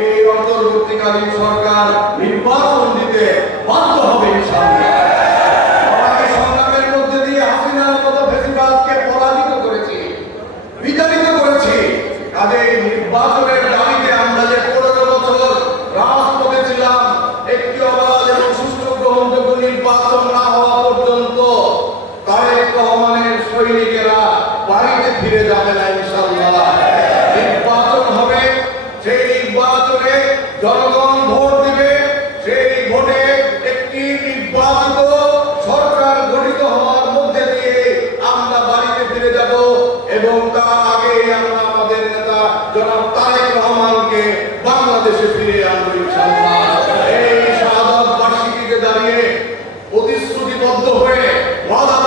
এই অন্তর্বর্তীকালীন সরকার নির্বাচন দিতে বাধ্য হবে না হওয়া পর্যন্ত তারেক রহমানের বাড়িতে ফিরে যাবে না ইনশাল্লাহ নির্বাচন হবে সেই নির্বাচনে জনগণ ভোট দিবে, সেই ভোটে একটি নির্বাচিত সরকার গঠিত হওয়ার মধ্যে দিয়ে আমরা বাড়িতে ফিরে যাব এবং তার আগে আমরা আমাদের নেতা জনাব তারেক রহমানকে বাংলাদেশে ফিরে আনব ইনশাআল্লাহ। এই শাহাদত বার্ষিকীতে দাঁড়িয়ে প্রতিশ্রুতিবদ্ধ হয়ে ওয়াদাবদ্ধ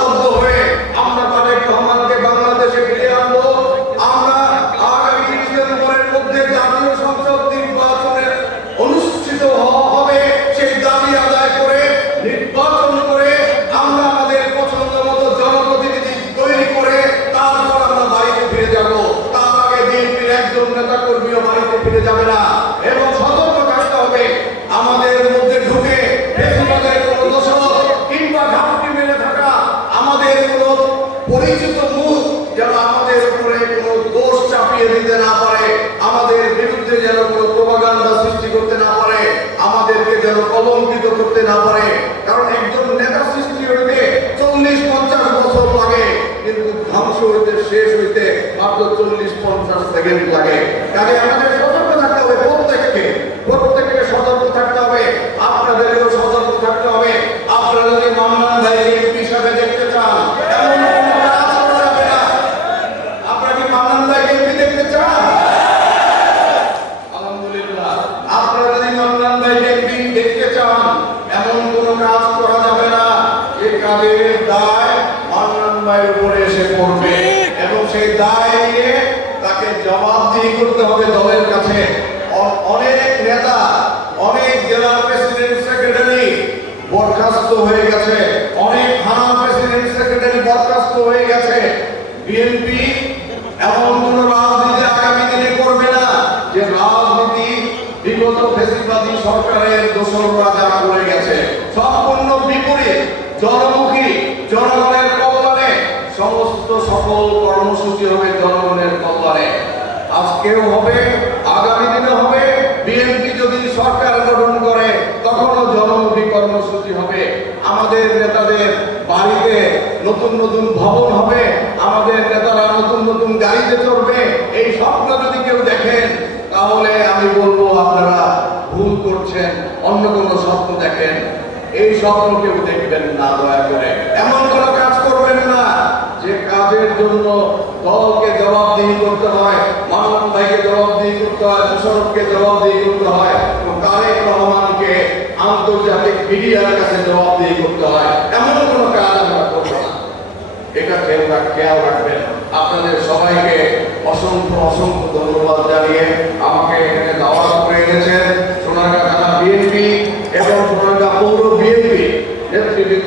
দোষ দিতে না পারে, আমাদের বিরুদ্ধে যেন কোনো প্রভাগান্ডা সৃষ্টি করতে না পারে, আমাদেরকে যেন কলঙ্কিত করতে না পারে। কারণ একজন নেতা সৃষ্টি হইতে চল্লিশ পঞ্চাশ বছর লাগে, কিন্তু ধ্বংস হইতে শেষ হইতে মাত্র চল্লিশ পঞ্চাশ সেকেন্ড লাগে। কাজে আমাদের কাজের দায় মামলান ভাইয়ের উপরে এসে পড়বে। এবং সেই দায় নিয়ে তাকে জবাবদিহি করতে হবে দলের কাছে। অনেক নেতা অনেক জেলা প্রেসিডেন্ট সেক্রেটারি বরখাস্ত হয়ে গেছে। অনেক থানা প্রেসিডেন্ট সেক্রেটারি বরখাস্ত হয়ে গেছে। বিএনপি এমন কোন রাজনীতি আগামী দিনে করবে না যে রাজনীতি বিগত ফেসিবাদী সরকারের দোসররা যারা করে গেছে। সম্পূর্ণ বিপরীত। জনমুখী, জনগণের কল্যাণে সমস্ত সকল কর্মসূচি হবে জনগণের কল্যাণে। আজকেও হবে, আগামী দিনে হবে, বিএনপি যদি সরকার গঠন করে, তখনও জনমুখী কর্মসূচি হবে। আমাদের নেতাদের বাড়িতে নতুন নতুন ভবন হবে, আমাদের নেতারা নতুন নতুন গাড়িতে চড়বে, এই স্বপ্ন যদি কেউ দেখেন, তাহলে আমি বলব আপনারা ভুল করছেন, অন্য কোনো স্বপ্ন দেখেন। এই স্বপ্ন কেউ দেখবেন না, দয়া করে। এমন কোনো কাজ করবেন না যে কাজের জন্য দলকে জবাবদিহি করতে হয় মানব ভাইকে জবাবদিহি করতে হয় মুশারফকে জবাবদিহি করতে হয় তারেক রহমানকে আন্তর্জাতিক মিডিয়ার কাছে জবাবদিহি করতে হয়। এমন কোনো কাজ আমরা করব না। এটা খেয়াল খেয়াল রাখবেন। আপনাদের সবাইকে অসংখ্য অসংখ্য ধন্যবাদ জানিয়ে আমাকে এখানে